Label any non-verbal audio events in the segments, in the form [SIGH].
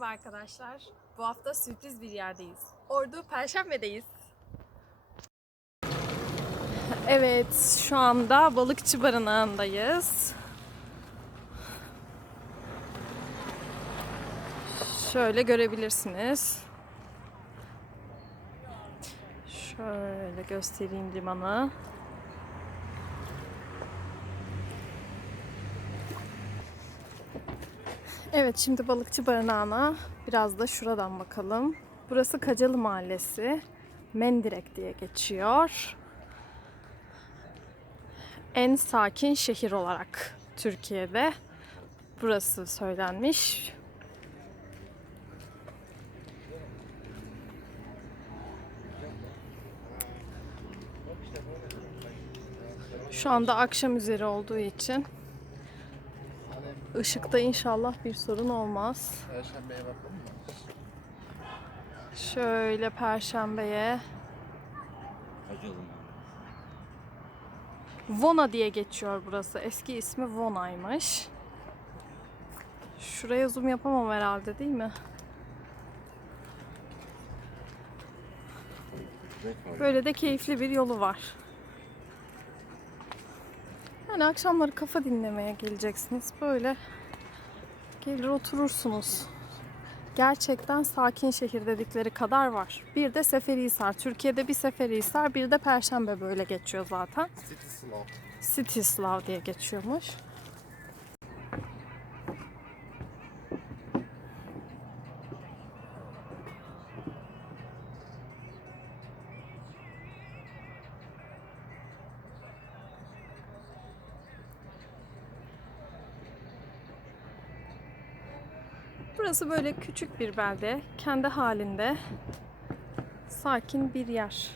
Merhaba arkadaşlar. Bu hafta sürpriz bir yerdeyiz. Ordu Perşembe'deyiz. [LAUGHS] Evet, şu anda balıkçı barınağındayız. Şöyle görebilirsiniz. Şöyle göstereyim limanı. Evet şimdi balıkçı barınağına biraz da şuradan bakalım. Burası Kacalı Mahallesi. Mendirek diye geçiyor. En sakin şehir olarak Türkiye'de burası söylenmiş. Şu anda akşam üzeri olduğu için ışıkta inşallah bir sorun olmaz. Perşembeye bakalım mı? Şöyle perşembeye Vona diye geçiyor burası. Eski ismi Vona'ymış. Şuraya zoom yapamam herhalde değil mi? Böyle de keyifli bir yolu var. Yani akşamları kafa dinlemeye geleceksiniz. Böyle gelir oturursunuz. Gerçekten sakin şehir dedikleri kadar var. Bir de Seferihisar. Türkiye'de bir Seferihisar, bir de Perşembe böyle geçiyor zaten. City Slow. Stislav diye geçiyormuş. Burası böyle küçük bir belde, kendi halinde sakin bir yer.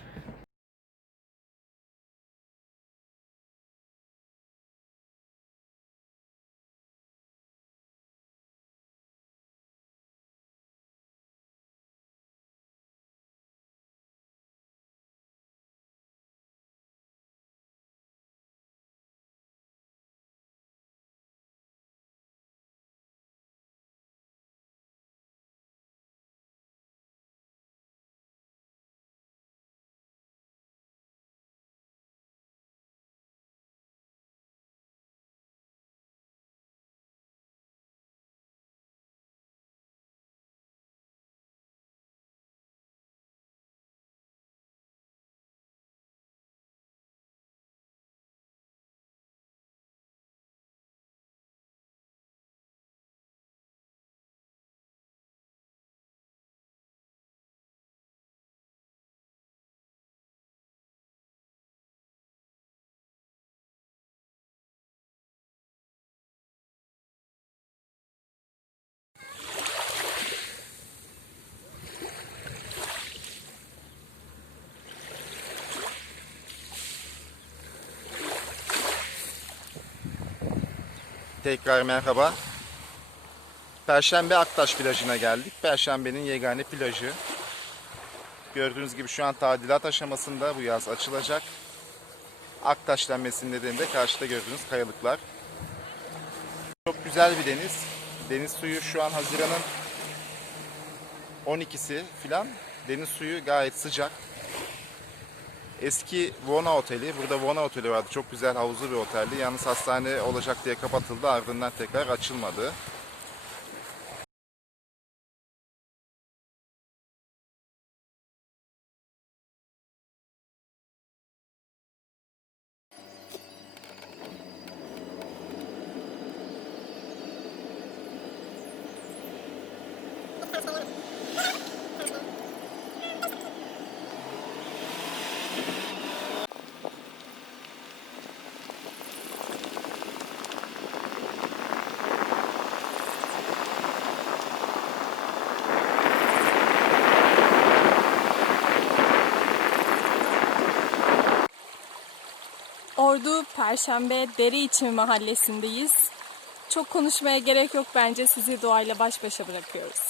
Tekrar merhaba. Perşembe Aktaş plajına geldik. Perşembenin yegane plajı. Gördüğünüz gibi şu an tadilat aşamasında bu yaz açılacak. Aktaş denmesinin nedeni de karşıda gördüğünüz kayalıklar. Çok güzel bir deniz. Deniz suyu şu an Haziran'ın 12'si filan. Deniz suyu gayet sıcak. Eski Vona Oteli, burada Vona Oteli vardı. Çok güzel havuzlu bir oteldi. Yalnız hastane olacak diye kapatıldı. Ardından tekrar açılmadı. Ordu Perşembe Dere İçimi mahallesindeyiz. Çok konuşmaya gerek yok bence sizi doğayla baş başa bırakıyoruz.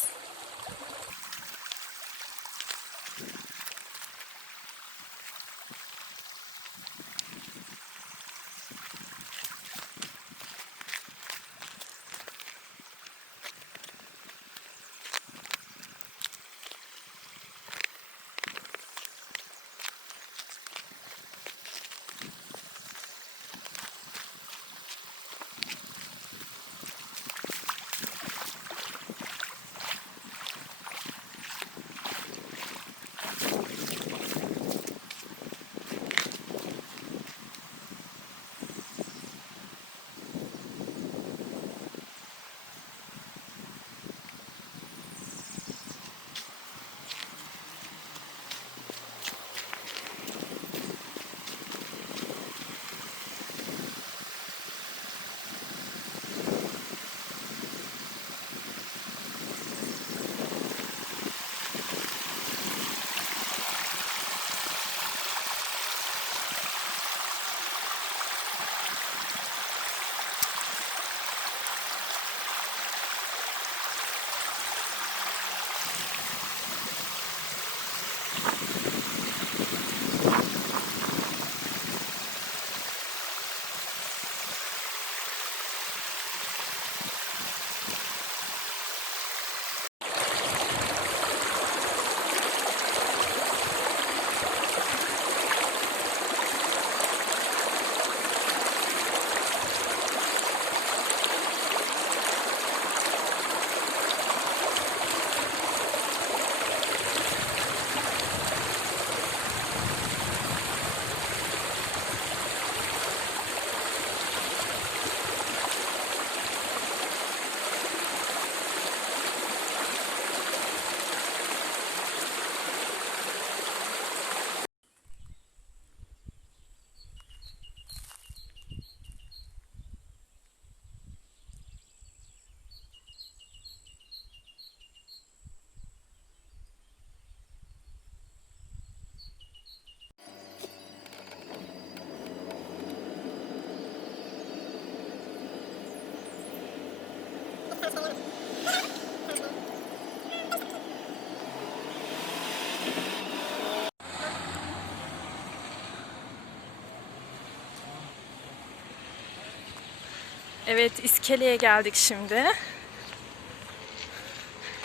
Evet, iskeleye geldik şimdi.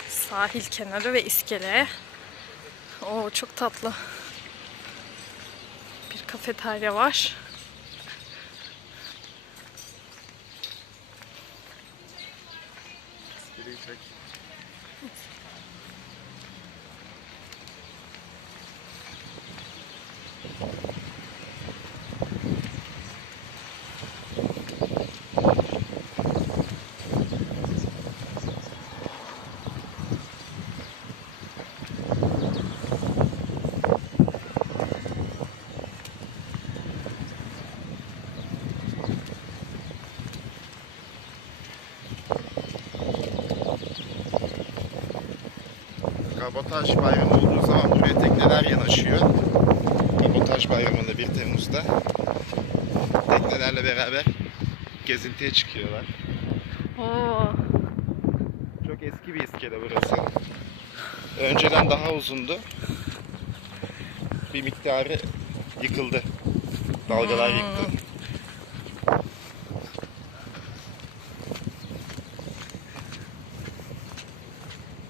Sahil kenarı ve iskele. Oo çok tatlı. Bir kafeterya var. Kabotaj bayramı olduğu zaman buraya tekneler yanaşıyor. Kabotaj bayramında 1 Temmuz'da teknelerle beraber gezintiye çıkıyorlar. Oo, Çok eski bir iskele burası. Önceden daha uzundu. Bir miktarı yıkıldı. Dalgalar Hmm. yıktı.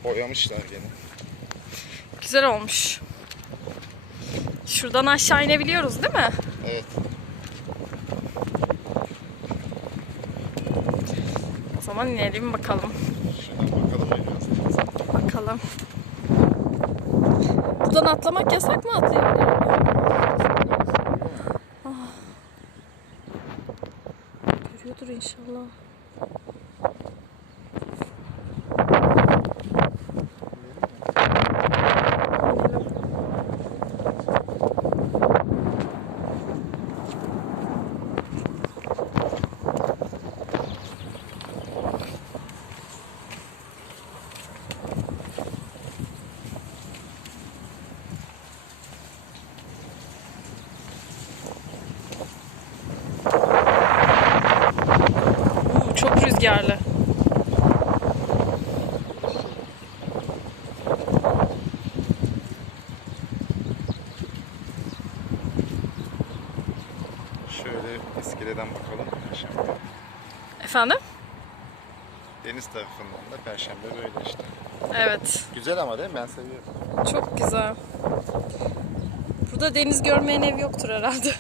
Boyamışlar gene. Güzel olmuş. Şuradan aşağı inebiliyoruz değil mi? Evet. O zaman inelim bakalım. Şuradan bakalım. Bakalım. Buradan atlamak yasak mı atlayabilir Ah. Görüyordur inşallah. Oo, çok rüzgarlı. Şöyle iskeleden bakalım. Perşembe. Efendim? Deniz tarafından da Perşembe böyle işte. Evet. Güzel ama değil mi? Ben seviyorum. Çok güzel. Burada deniz görmeyen ev yoktur herhalde.